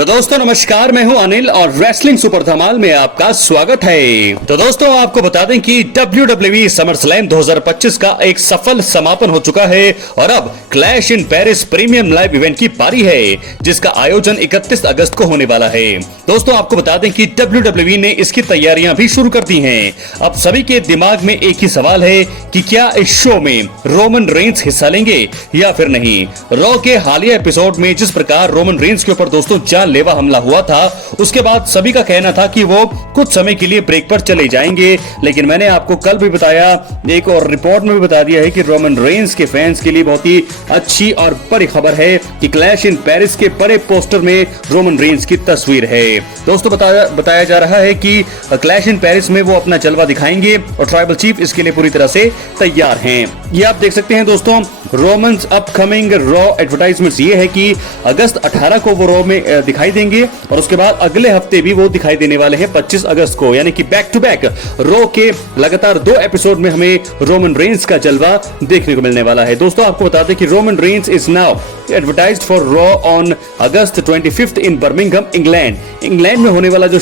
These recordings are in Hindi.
तो दोस्तों नमस्कार, मैं हूं अनिल और रेसलिंग सुपर धमाल में आपका स्वागत है। तो दोस्तों आपको बता दें कि WWE समर स्लैम 2025 का एक सफल समापन हो चुका है और अब clash in Paris premium live event की पारी है, जिसका आयोजन 31 अगस्त को होने वाला है। दोस्तों आपको बता दें कि WWE ने इसकी तैयारियां भी शुरू कर दी हैं। अब सभी के दिमाग में एक ही सवाल है कि क्या इस शो में रोमन रेंस हिस्सा लेंगे या फिर नहीं। रॉ के हालिया एपिसोड में जिस प्रकार रोमन रेंस के ऊपर दोस्तों जानलेवा हमला हुआ था, उसके बाद सभी का कहना था कि वो कुछ समय के लिए ब्रेक पर चले जाएंगे, लेकिन मैंने आपको कल भी बताया, एक और रिपोर्ट में भी बता दिया है कि रोमन रेंस के फैंस के लिए बहुत ही अच्छी और बड़ी खबर है कि क्लैश इन पेरिस के बड़े पोस्टर में रोमन रेंस की तस्वीर है। दोस्तों बताया जा रहा है कि क्लैश इन पेरिस में वो अपना जलवा दिखाएंगे और ट्राइबल चीफ इसके लिए पूरी तरह से तैयार हैं। ये आप देख सकते हैं दोस्तों, रोमन्स अपकमिंग रॉ एडवर्टाइजमेंट्स ये है कि अगस्त 18 को वो रॉ में दिखाई देंगे और उसके बाद अगले हफ्ते भी वो दिखाई देने वाले हैं 25 अगस्त को, यानी कि बैक टू बैक रॉ के लगातार 2 एपिसोड में हमें रोमन रेंस का जलवा देखने को मिलने वाला है। दोस्तों आपको बता दें कि Roman Reigns is now advertised for raw on August 25 in Birmingham England में होने वाला जो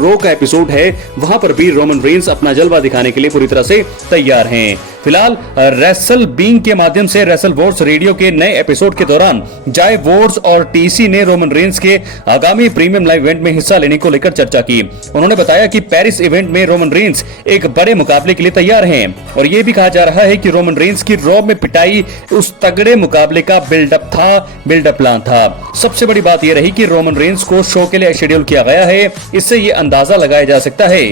रॉ का एपिसोड है, वहां पर भी रोमन रेंस अपना जलवा दिखाने के लिए पूरी तरह से तैयार हैं। फिलहाल रेसल बीइंग के माध्यम से रेसल वॉर्स रेडियो के नए एपिसोड के दौरान जाय वॉर्स और टीसी ने रोमन रेंस के आगामी प्रीमियम लाइव इवेंट में हिस्सा लेने को लेकर चर्चा की। उन्होंने बताया कि पेरिस इवेंट में रोमन रेंस एक बड़े मुकाबले के लिए तैयार हैं और यह भी कहा जा रहा है कि रोमन रेंस की रॉ में पिटाई उस तगड़े मुकाबले का बिल्डअप प्लान था। सबसे बड़ी बात यह रही कि रोमन रेंस को शो के लिए शेड्यूल किया गया है। इससे यह अंदाजा लगाया जा सकता है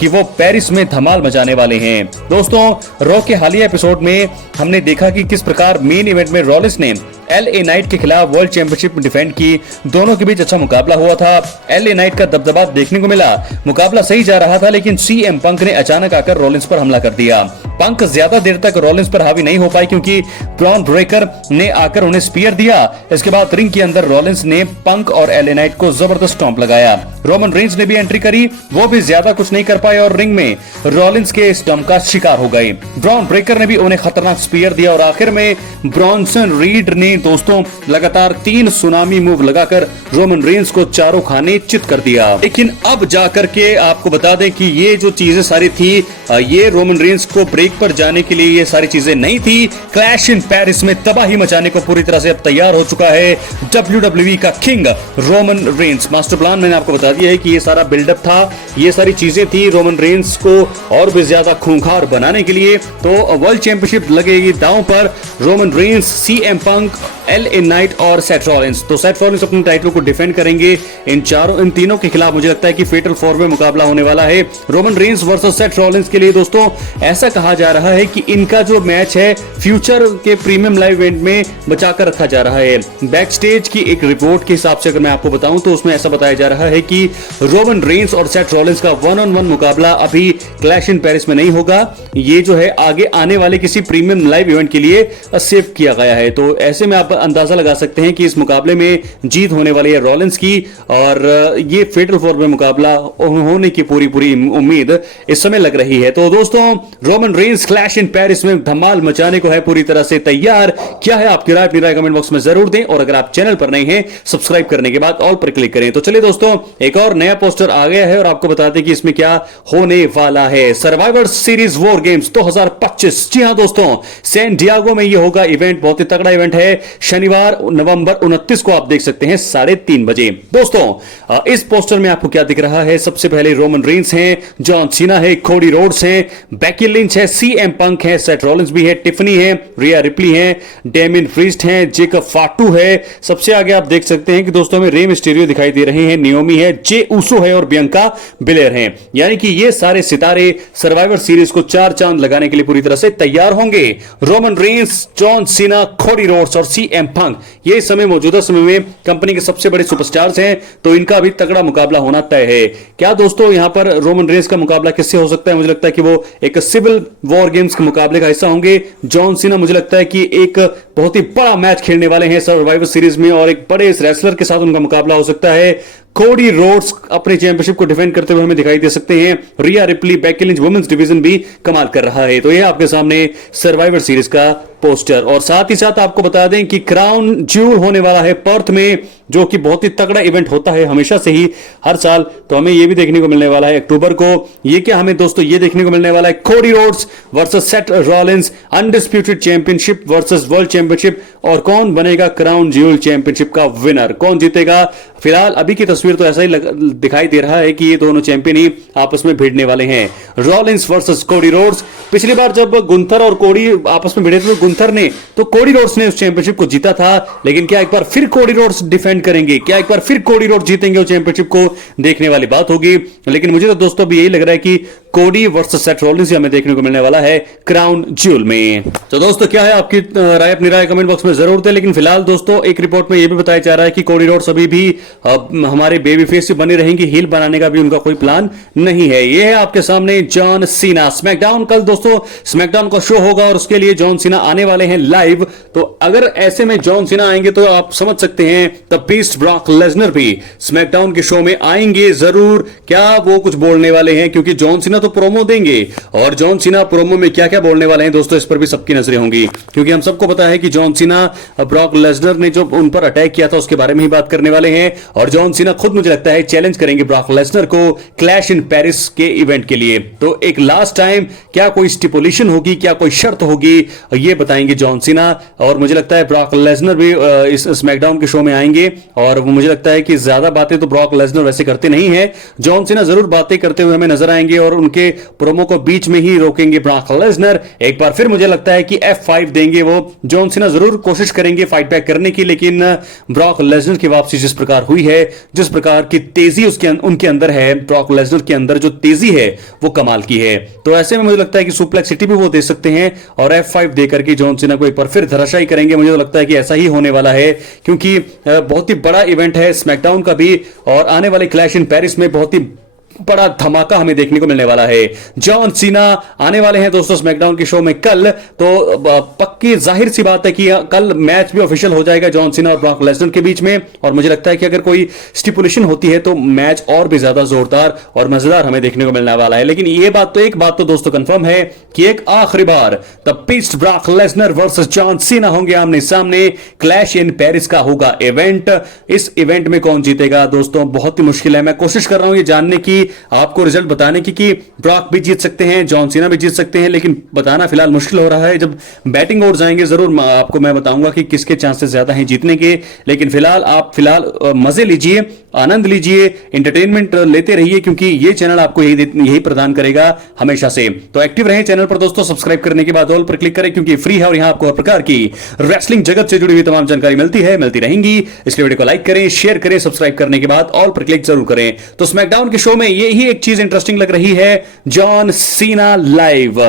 कि वो पेरिस में धमाल मचाने वाले हैं। दोस्तों रॉ के हालिया एपिसोड में हमने देखा कि किस प्रकार मेन इवेंट में रॉलिंस ने LA नाइट के खिलाफ वर्ल्ड चैंपियनशिप डिफेंड की। दोनों के बीच अच्छा मुकाबला हुआ था। LA नाइट का दबदबा देखने को मिला। मुकाबला सही जा रहा था, लेकिन CM पंक ने अचानक आकर रॉलिंस पर हमला कर दिया। पंक ज्यादा देर तक रॉलिंस पर हावी नहीं हो पाए क्योंकि ब्रॉन ब्रेकर ने आकर उन्हें स्पीयर दिया। इसके बाद रिंग के अंदर रॉलिंस ने पंक और LA नाइट को जबरदस्त स्टॉम्प लगाया। रोमन रेंस ने भी एंट्री करी, वो भी ज्यादा कुछ नहीं कर पाए और रिंग में रॉलिंस के स्टॉम्प का शिकार हो गए। ब्रॉन ब्रेकर ने भी उन्हें खतरनाक स्पीयर दिया और आखिर में ब्रॉनसन रीड ने दोस्तों लगातार 3 सुनामी मूव लगाकर रोमन रेंस को चारों खाने चित कर दिया। लेकिन अब जाकर के आपको बता दें कि ये जो चीजें सारी थी, ये रोमन रेंस को ब्रेक पर जाने के लिए ये सारी चीजें नहीं थी। क्लैश इन पेरिस में तबाही मचाने को पूरी तरह से अब तैयार हो चुका है WWE का king Roman Reigns. Master plan मैंने आपको बता दिया है कि ये सारा बिल्डअप था, ये सारी चीजें थी रोमन रेंस को और भी ज्यादा खूंखार बनाने के लिए। तो वर्ल्ड चैंपियनशिप लगेगी दांव पर। रोमन रेंस, CM पंक, LA नाइट और सेथ रॉलिंस। तो सेथ रॉलिंस अपने टाइटल को डिफेंड करेंगे। इन तीनों के खिलाफ मुझे लगता है कि फेटल 4 वे मुकाबला होने वाला है Roman Reigns versus Seth Rollins के लिए। दोस्तों ऐसा कहा जा रहा है कि इनका जो मैच है फ्यूचर के प्रीमियम लाइव इवेंट में बचाकर रखा जा रहा है। बैक स्टेज की एक रिपोर्ट के हिसाब से अगर मैं आपको बताऊं तो उसमें ऐसा बताया जा रहा है कि रोमन रेंस और सेथ रॉलिंस का 1-on-1 मुकाबला अभी क्लैश इन पेरिस में नहीं होगा। ये जो है आगे आने वाले किसी प्रीमियम लाइव इवेंट के लिए सेव किया गया है। तो ऐसे में आप अंदाजा लगा सकते हैं कि इस मुकाबले में जीत होने वाली है रॉलिंस की और ये फेटल 4 में मुकाबला होने की पूरी उम्मीद इस समय लग रही है। तो दोस्तों Roman Reigns clash in Paris में धमाल मचाने को है पूरी तरह से तैयार। क्या है आपकी राय? अपनी राय कमेंट बॉक्स में जरूर दें और अगर आप चैनल पर नए हैं सब्सक्राइब करने के बाद ऑल पर क्लिक करें। तो चलिए दोस्तों एक और नया पोस्टर आ गया है और आपको बता दें कि इसमें क्या होने वाला है। Survivor series war games 2025। जी हां दोस्तों, सैन डियागो में ये होगा इवेंट। बहुत ही तगड़ा इवेंट है। शनिवार नवंबर 29 को आप देख सकते हैं 3:30 बजे। दोस्तों इस पोस्टर में आपको क्या दिख रहा है? सबसे पहले रोमन रेंस हैं, जॉन सीना है, कोडी रोड्स हैं, बेकी लिंच है, CM पंक है, सेथ रॉलिंस भी है, टिफनी है, रिया रिप्ली है, डेमिन प्रीस्ट है, जेकब फाटू है। सबसे आगे आप देख सकते हैं कि दोस्तों में रे मिस्टीरियो दिखाई दे रहे हैं, नियोमी है, जे ऊसो है और बियंका बिलेर है। यानी कि ये सारे सितारे सर्वाइवर सीरीज को 4 चांद लगाने के लिए पूरी तरह से तैयार होंगे। Roman Reigns, John Cena, Cody Rhodes और CM पंक ये समय मौजूदा समय में कंपनी के सबसे बड़े सुपरस्टार्स हैं, तो इनका भी तगड़ा मुकाबला होना तय है। क्या दोस्तों यहां पर रोमन रेंस का मुकाबला किससे हो सकता है? मुझे लगता है कि वो एक सिविल वॉर गेम्स के मुकाबले का हिस्सा होंगे। जॉन सीना मुझे लगता है कि एक बहुत ही बड़ा मैच खेलने वाले हैं सर्वाइवर सीरीज में और एक बड़े रेसलर के साथ उनका मुकाबला हो सकता है। कोडी रोड्स अपने चैंपियनशिप को डिफेंड करते हुए हमें दिखाई दे सकते हैं। Rhea Ripley, Becky Lynch women's division भी कमाल कर रहा है। तो ये आपके सामने सर्वाइवर सीरीज का पोस्टर और साथ ही साथ आपको बता दें कि क्राउन ज्यूल होने वाला है पर्थ में जो कि बहुत ही तगड़ा इवेंट होता है हमेशा से ही हर साल। तो हमें ये भी देखने को मिलने वाला है अक्टूबर को। ये क्या हमें दोस्तों ये देखने को मिलने वाला है Cody Rhodes versus Seth Rollins undisputed championship versus world championship, और कौन बनेगा क्राउन ज्यूल चैंपियनशिप का विनर, कौन जीतेगा। फिलहाल अभी की तस्वीर तो ऐसा ही दिखाई दे रहा है कि ये दोनों चैंपियन ही आपस में भिड़ने वाले हैं। Rollins versus Cody Rhodes. पिछली बार जब गुंथर और कोडी आपस में भिड़े थे तो गुंथर ने तो कोडी रोड्स ने उस चैंपियनशिप को जीता था, लेकिन क्या एक बार फिर कोडी रोड्स डिफेंड करेंगे, क्या एक बार फिर कोडी रोड्स जीतेंगे उस चैंपियनशिप को, देखने वाली बात होगी। लेकिन मुझे तो दोस्तों अभी यही लग रहा है कि कोडी वर्सेस सेथ रॉलिंस हमें देखने को मिलने वाला है क्राउन ज्यूल में। तो दोस्तों क्या है आपकी राय, अपनी राय कमेंट बॉक्स में जरूर दें। लेकिन फिलहाल दोस्तों एक रिपोर्ट में यह भी बताया जा रहा है कि कोडी रोड्स अभी भी हमारे बेबी फेस से बनी रहेंगी, हील बनाने का भी उनका कोई प्लान नहीं है। यह है आपके सामने जॉन सीना। स्मैकडाउन कल दोस्तों स्मैकडाउन का शो होगा और उसके लिए जॉन सीना आने वाले हैं लाइव। तो अगर ऐसे में जॉन सीना आएंगे तो आप समझ सकते हैं द बीस्ट ब्रॉक लेसनर भी स्मैकडाउन के शो में आएंगे जरूर। क्या वो कुछ बोलने वाले हैं, क्योंकि जॉन सीना तो प्रोमो देंगे, और जॉन सीना प्रोमो में क्या क्या बोलने वाले हैं दोस्तों इस पर भी सबकी नजरें होंगी, क्योंकि हम सबको पता है कि जॉन सीना ब्रॉक लेसनर ने जो उन पर अटैक किया था उसके बारे में ही बात करने वाले हैं। और जॉन सीना खुद मुझे लगता है चैलेंज करेंगे ब्रॉक लेसनर को क्लैश इन पेरिस के इवेंट के लिए। तो एक लास्ट टाइम क्या कोई स्टिपुलेशन होगी, क्या कोई शर्त होगी, ये बताएंगे जॉन सीना। और मुझे लगता है ब्रॉक लेसनर भी इस स्मैकडाउन के शो में आएंगे, और मुझे लगता है कि ज्यादा बातें तो ब्रॉक लेसनर वैसे करते नहीं है। जॉन सीना जरूर बातें करते हुए हमें नजर आएंगे और उनके प्रोमो को बीच में ही रोकेंगे ब्रॉक लेसनर। एक बार फिर मुझे लगता है कि F5 देंगे वो। जॉन सीना जरूर कोशिश करेंगे फाइट बैक करने की, लेकिन ब्रॉक लेसनर की वापसी जिस प्रकार हुई है, जिस प्रकार की तेजी उनके अंदर है, ब्रॉक लेसनर के अंदर जो तेजी है वो कमाल की है। तो ऐसे में मुझे लगता है कि सुप्लेक्स सिटी भी वो दे सकते हैं और F5 देकर के जॉन सीना को एक बार फिर धराशायी करेंगे। मुझे तो लगता है कि ऐसा ही होने वाला है, क्योंकि बहुत ही बड़ा इवेंट है स्मैकडाउन का भी, और आने वाले क्लैश इन पेरिस में बहुत ही बड़ा धमाका हमें देखने को मिलने वाला है। जॉन सीना आने वाले हैं दोस्तों स्मैकडाउन के शो में कल। तो पक्की जाहिर सी बात है कि कल मैच भी ऑफिशियल हो जाएगा जॉन सीना और ब्रॉक लेसनर के बीच में, और मुझे लगता है कि अगर कोई स्टिपुलेशन होती है तो मैच और भी ज्यादा जोरदार और मजेदार हमें देखने को मिलने वाला है। लेकिन एक बात तो दोस्तों कंफर्म है कि एक आखिरी बार the beast Brock Lesnar versus John Cena होंगे आमने सामने। क्लैश इन पेरिस का होगा इवेंट। इस इवेंट में कौन जीतेगा दोस्तों बहुत ही मुश्किल है। मैं कोशिश कर रहा हूं ये जानने की, आपको रिजल्ट बताने की कि ब्रॉक भी जीत सकते हैं, जॉन सीना भी जीत सकते हैं, लेकिन बताना फिलहाल मुश्किल हो रहा है। जब बैटिंग ओवर्स आएंगे जरूर आपको मैं बताऊंगा कि किसके चांसेस ज्यादा हैं जीतने के। लेकिन फिलहाल मजे लीजिए, आनंद लीजिए, एंटरटेनमेंट लेते रहिए, क्योंकि ये चैनल आपको यही प्रदान करेगा हमेशा से। तो एक्टिव रहें चैनल पर दोस्तों। सब्सक्राइब करने के बाद ऑल पर क्लिक करें, क्योंकि फ्री है और यहां आपको हर प्रकार की रेसलिंग जगत से जुड़ी हुई तमाम जानकारी मिलती रहेंगी। इसलिए वीडियो को लाइक करें, शेयर करें, सब्सक्राइब करने के बाद ऑल पर क्लिक जरूर करें। तो स्मैकडाउन के शो में यही एक चीज इंटरेस्टिंग लग रही है, जॉन सीना लाइव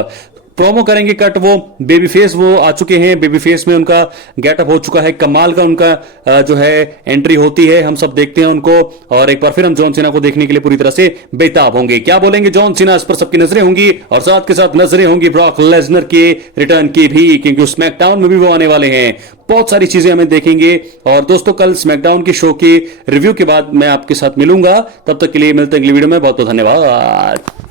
प्रोमो करेंगे कट। वो बेबी फेस वो आ चुके हैं, बेबी फेस में उनका गेटअप हो चुका है, कमाल का उनका जो है एंट्री होती है, हम सब देखते हैं उनको। और एक बार फिर हम जॉन सीना को देखने के लिए पूरी तरह से बेताब होंगे। क्या बोलेंगे जॉन सीना, इस पर सबकी नजरें होंगी, और साथ के साथ नजरें होंगी ब्रॉक लेसनर के रिटर्न की भी, क्योंकि स्मैकडाउन में भी वो आने वाले हैं। बहुत सारी चीजें हमें देखेंगे। और दोस्तों कल स्मैकडाउन के शो के रिव्यू के बाद मैं आपके साथ मिलूंगा। तब तक के लिए मिलते हैं अगली वीडियो में। बहुत बहुत धन्यवाद।